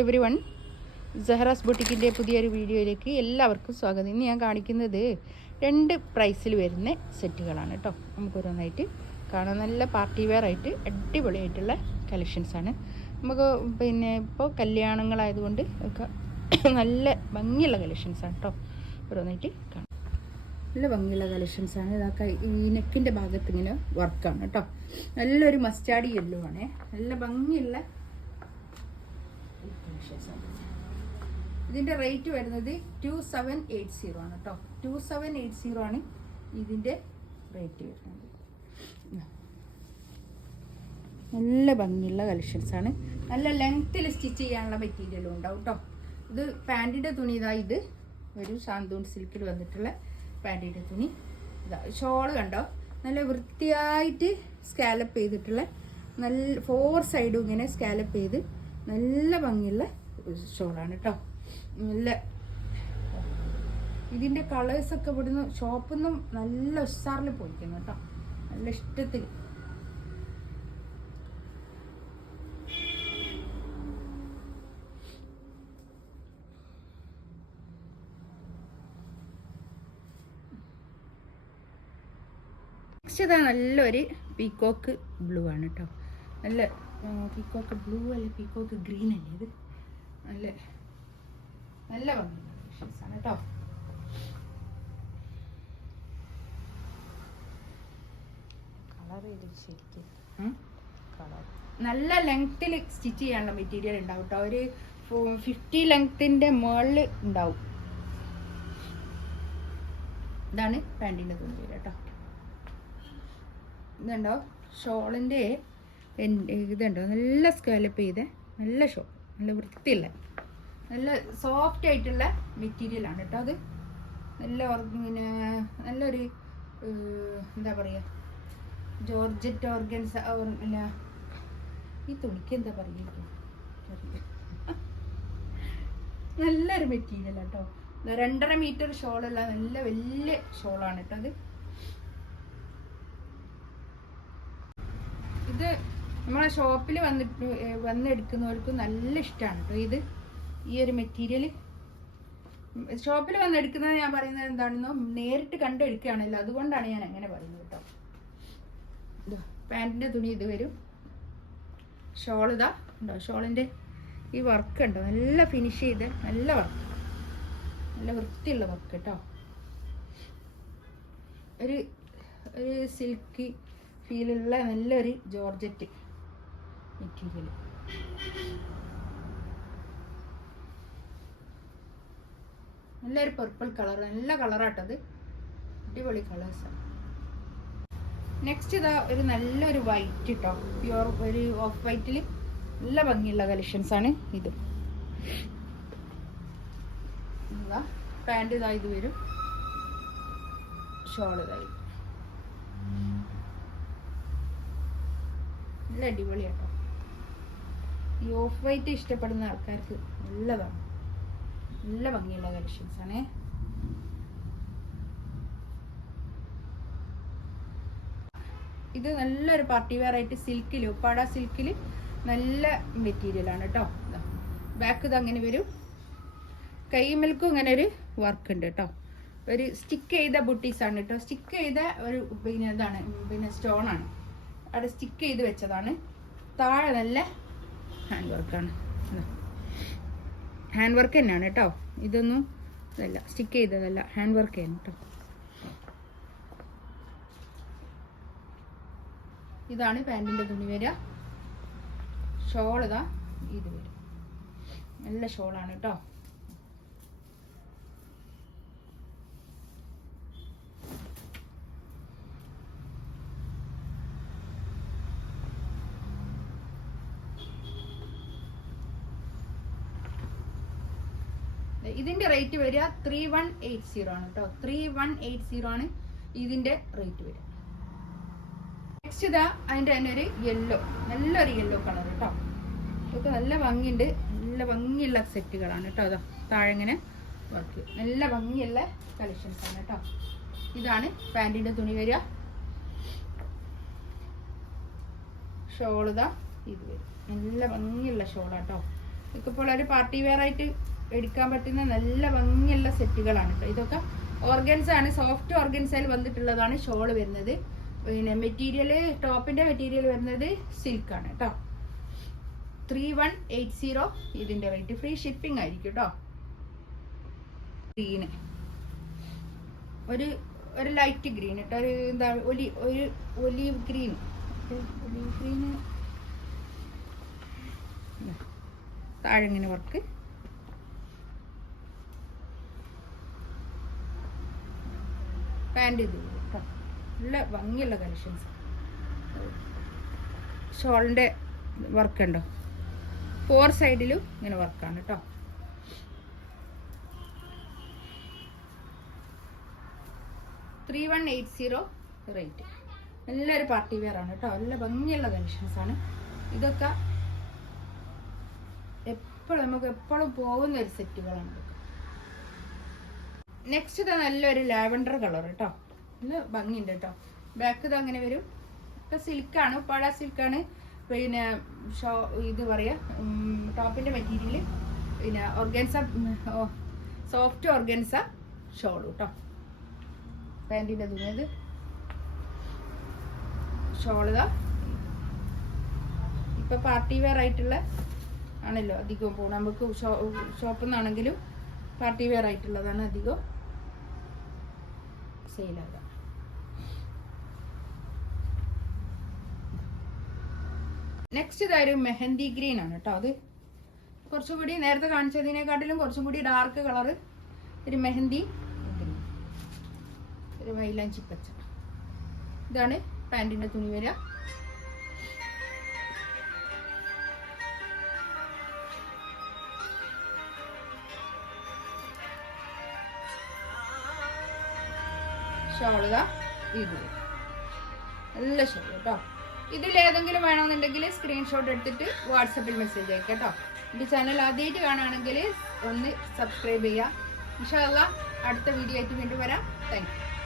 Everyone, സഹറാസ് ബൊട്ടിക്കിൻ്റെ പുതിയൊരു വീഡിയോയിലേക്ക് എല്ലാവർക്കും സ്വാഗതം. ഇന്ന് ഞാൻ കാണിക്കുന്നത് 2 പ്രൈസിൽ വരുന്ന സെറ്റുകളാണ് കേട്ടോ. നമുക്കൊരോന്നായിട്ട് കാണാൻ നല്ല പാർട്ടി വെയർ ആയിട്ട് അടിപൊളിയായിട്ടുള്ള കളക്ഷൻസാണ്. നമുക്ക് ഇപ്പോൾ കല്യാണങ്ങളായതുകൊണ്ട് ഒക്കെ നല്ല ഭംഗിയുള്ള കളക്ഷൻസാണ് കേട്ടോ. ഓരോന്നായിട്ട് കാണാം. നല്ല ഭംഗിയുള്ള കളക്ഷൻസാണ്. ഇതൊക്കെ ഈ നെക്കിൻ്റെ ഭാഗത്ത് ഇങ്ങനെ വർക്കാണ് കേട്ടോ. നല്ലൊരു മസ്റ്റാർഡ് യെല്ലോ ആണ്. നല്ല ഭംഗിയുള്ള ഇതിൻ്റെ റേറ്റ് വരുന്നത് 2780 ആണ് കേട്ടോ. 2780 ആണ് ഇതിൻ്റെ റേറ്റ് വരുന്നത്. നല്ല ഭംഗിയുള്ള കളക്ഷൻസാണ്. നല്ല ലെങ്ത്തിൽ സ്റ്റിച്ച് ചെയ്യാനുള്ള മെറ്റീരിയലും ഉണ്ടാവും കേട്ടോ. ഇത് പാൻറ്റിൻ്റെ തുണി. ഇത് ഒരു സാന്തൂൺ സിൽക്കിൽ വന്നിട്ടുള്ള പാൻറ്റിൻ്റെ തുണി. ഇതാ ഷോള് കണ്ടോ, നല്ല വൃത്തിയായിട്ട് സ്കാലപ്പ് ചെയ്തിട്ടുള്ള നല്ല 4 സൈഡും ഇങ്ങനെ സ്കാലപ്പ് ചെയ്ത് നല്ല ഭംഗിയുള്ള ഷോളാണ് കേട്ടോ. നല്ല ഇതിൻ്റെ കളേഴ്സൊക്കെ ഇവിടുന്ന് ഷോപ്പിൽ നിന്നും നല്ല ഉഷാറിൽ പോയിക്കുന്നു കേട്ടോ. നല്ല ഇഷ്ടത്തിൽ. നെക്സ്റ്റ് ഇതാ നല്ലൊരു പീക്കോക്ക് ബ്ലൂ ആണ് കേട്ടോ. നല്ല പീക്കോക്ക് ബ്ലൂ അല്ലെ പീക്കോക്ക് ഗ്രീൻ അല്ലേ ഇത്. നല്ല നല്ല ഭംഗിയാണ് കേട്ടോ. നല്ല ലെങ്ത്തിൽ സ്റ്റിച്ച് ചെയ്യാനുള്ള മെറ്റീരിയൽ ഉണ്ടാവും കേട്ടോ. ഒരു 50 ലെങ്ത്തിൻ്റെ മുകളിൽ ഉണ്ടാവും. ഇതാണ് പാൻറ്റിൻ്റെ തുണി കേട്ടോ. ഇതുണ്ടോ ഷോളിൻ്റെ ഇതുണ്ടോ, നല്ല സ്കാലപ്പ് ചെയ്ത് നല്ല ഷോൾ, നല്ല വൃത്തിയുള്ള നല്ല സോഫ്റ്റ് ആയിട്ടുള്ള മെറ്റീരിയലാണ് കേട്ടോ. അത് നല്ല നല്ലൊരു എന്താ പറയുക, ജോർജറ്റ് ഓർഗൻസ അല്ല, ഈ തുണിക്ക് എന്താ പറയുക, നല്ലൊരു മെറ്റീരിയൽ കേട്ടോ. 2.5 മീറ്റർ ഷോളുള്ള നല്ല വലിയ ഷോളാണ് കേട്ടോ. ഇത് നമ്മളെ ഷോപ്പിൽ വന്നെടുക്കുന്നവർക്ക് നല്ല ഇഷ്ടമാണ് കേട്ടോ. ഇത് ഈ ഒരു മെറ്റീരിയൽ ഷോപ്പിൽ വന്നെടുക്കുന്നത് ഞാൻ പറയുന്നത് എന്താണെന്നോ, നേരിട്ട് കണ്ടെടുക്കുകയാണല്ലോ, അതുകൊണ്ടാണ് ഞാൻ അങ്ങനെ പറയുന്നത് കേട്ടോ. പാൻറ്റിൻ്റെ തുണി ഇത് വരും. ഷോൾ ഇതാ ഉണ്ടോ, ഷോളിൻ്റെ ഈ വർക്ക് ഉണ്ടോ, നല്ല ഫിനിഷ് ചെയ്ത് നല്ല വർക്ക്, നല്ല വൃത്തിയുള്ള വർക്ക് കേട്ടോ. ഒരു സിൽക്കി ഫീലുള്ള നല്ലൊരു ജോർജറ്റ് മെറ്റീരിയൽ. നല്ലൊരു പർപ്പിൾ കളർ, നല്ല കളറാട്ടത്, അടിപൊളി കളേഴ്സാണ്. നെക്സ്റ്റ് ഇതാ ഒരു നല്ലൊരു വൈറ്റ് കേട്ടോ, പ്യുവർ ഒരു ഓഫ് വൈറ്റിൽ നല്ല ഭംഗിയുള്ള കളക്ഷൻസാണ് ഇത്. ഇതാ പാൻറ് ഇതാ ഇത് വരും, ഷോൾ ഇതായി നല്ല അടിപൊളിയാട്ടോ. ഈ ഓഫ് വൈറ്റ് ഇഷ്ടപ്പെടുന്ന ആൾക്കാർക്ക് നല്ലതാണ്, നല്ല ഭംഗിയുള്ള കളക്ഷൻസ് ആണേ. ഇത് നല്ലൊരു പാർട്ടി വെയർ ആയിട്ട് സിൽക്കിൽ, ഉപ്പാട സിൽക്കിൽ നല്ല മെറ്റീരിയലാണ് കേട്ടോ. ബാക്ക് ഇത് അങ്ങനെ വരും, കൈമൽക്കും ഇങ്ങനെ ഒരു വർക്ക് ഉണ്ട് കേട്ടോ. ഒരു സ്റ്റിക്ക് ചെയ്ത ബുട്ടീസാണ് കേട്ടോ. സ്റ്റിക്ക് ചെയ്ത ഒരു ഇതാണ് സ്റ്റോണാണ്, അവിടെ സ്റ്റിക്ക് ചെയ്ത് വെച്ചതാണ്. താഴെ നല്ല ഹാൻഡ് വർക്കാണ്, ഹാൻഡ് വർക്ക് തന്നെയാണ് കേട്ടോ. ഇതൊന്നും ഇതല്ല, സ്റ്റിക്ക് ചെയ്തതല്ല, ഹാൻഡ് വർക്ക് ആണ് കേട്ടോ. ഇതാണ് പാൻറ്റിൻ്റെ തുണി വരിക. ഷോൾ ഇതാ ഇത് വരും, നല്ല ഷോളാണ് കേട്ടോ. ഇതിന്റെ റേറ്റ് വരിക 3180 ആണ് കേട്ടോ. 3180 ആണ് ഇതിന്റെ റേറ്റ് വരിക. നെക്സ്റ്റ് ഇതാ അതിന്റെ തന്നെ ഒരു യെല്ലോ, നല്ലൊരു യെല്ലോ കളർ കേട്ടോ. ഇതൊക്കെ നല്ല ഭംഗിയുണ്ട്, നല്ല ഭംഗിയുള്ള സെറ്റുകളാണ് കേട്ടോ. അതാ താഴെ ഇങ്ങനെ വർക്ക്, നല്ല ഭംഗിയുള്ള കളക്ഷൻസ് ആണ് കേട്ടോ. ഇതാണ് പാൻറ്റിന്റെ തുണി വരിക. ഷോൾ ഇതാ ഇത് വരും, നല്ല ഭംഗിയുള്ള ഷോളാട്ടോ. ഇപ്പോൾ ഒരു പാർട്ടി വെയർ ആയിട്ട് എടുക്കാൻ പറ്റുന്ന നല്ല ഭംഗിയുള്ള സെറ്റുകളാണ് കേട്ടോ. ഇതൊക്കെ ഓർഗൻസ ആണ്, സോഫ്റ്റ് ഓർഗൻസയിൽ വന്നിട്ടുള്ളതാണ് ഷോൾ വരുന്നത്. പിന്നെ മെറ്റീരിയൽ, ടോപ്പിന്റെ മെറ്റീരിയൽ വരുന്നത് സിൽക്കാണ് കേട്ടോ. 3180 ഇതിന്റെ റേറ്റ്. ഫ്രീ ഷിപ്പിംഗ് ആയിരിക്കും കേട്ടോ. ഗ്രീന്, ഒരു ലൈറ്റ് ഗ്രീൻ കേട്ടോ, ഒരു എന്താ ഒരു ഒലീവ് ഗ്രീൻ. ഒലീവ് ഗ്രീന് താഴെ ഇങ്ങനെ വർക്ക്. പാൻറ് ഇത് കേട്ടോ, നല്ല ഭംഗിയുള്ള കളക്ഷൻസ്. ഷോളിൻ്റെ വർക്ക് ഉണ്ടോ, 4 സൈഡിലും ഇങ്ങനെ വർക്കാണ് കേട്ടോ. $3180 റേറ്റ്. നല്ലൊരു പാർട്ടി വെയർ ആണ് കേട്ടോ, നല്ല ഭംഗിയുള്ള കളക്ഷൻസ് ആണ്. ഇതൊക്കെ എപ്പോഴും നമുക്ക് എപ്പോഴും പോകുന്ന ഒരു സെറ്റുകളാണ്. നെക്സ്റ്റ് ഇതാ നല്ലൊരു ലാവൻഡർ കളർ കേട്ടോ, നല്ല ഭംഗിയുണ്ട് കേട്ടോ. ബാക്ക് ഇത് അങ്ങനെ വരും. ഇപ്പം സിൽക്കാണ്, പഴ സിൽക്കാണ്. പിന്നെ ഇത് പറയാ ടോപ്പിന്റെ മെറ്റീരിയൽ പിന്നെ ഓർഗൻസ, സോഫ്റ്റ് ഓർഗൻസ ഷോൾ കേട്ടോ. പാൻറ്റിൻ്റെ തുണിയത് ഷോളിതാ. ഇപ്പൊ പാർട്ടി വെയർ ആയിട്ടുള്ള ആണല്ലോ അധികം പോകും. നമുക്ക് ഷോപ്പിൽ നിന്നാണെങ്കിലും പാർട്ടി വെയർ ആയിട്ടുള്ളതാണ് അധികം സെയിലാകുക. നെക്സ്റ്റ് ഇതായൊരു മെഹന്തി ഗ്രീൻ ആണ് കേട്ടോ. അത് കുറച്ചുകൂടി നേരത്തെ കാണിച്ചതിനെക്കാട്ടിലും കുറച്ചും കൂടി ഡാർക്ക് കളറ്. ഒരു മെഹന്തി, ഒരു മൈലാഞ്ചി പച്ച. ഇതാണ് പാൻറ്റിന്റെ തുണി വരിക. ഷോളുക ഇത് നല്ല ഷോൾ കേട്ടോ. ഇതിലേതെങ്കിലും വേണമെന്നുണ്ടെങ്കിൽ സ്ക്രീൻഷോട്ട് എടുത്തിട്ട് വാട്സപ്പിൽ മെസ്സേജ് അയക്കാം കേട്ടോ. എൻ്റെ ചാനൽ ആദ്യമായിട്ട് കാണുകയാണെങ്കിൽ ഒന്ന് സബ്സ്ക്രൈബ് ചെയ്യുക. ഇൻഷാ അല്ലാഹ് അടുത്ത വീഡിയോ ആയിട്ട് വീണ്ടും വരാം. Thank you.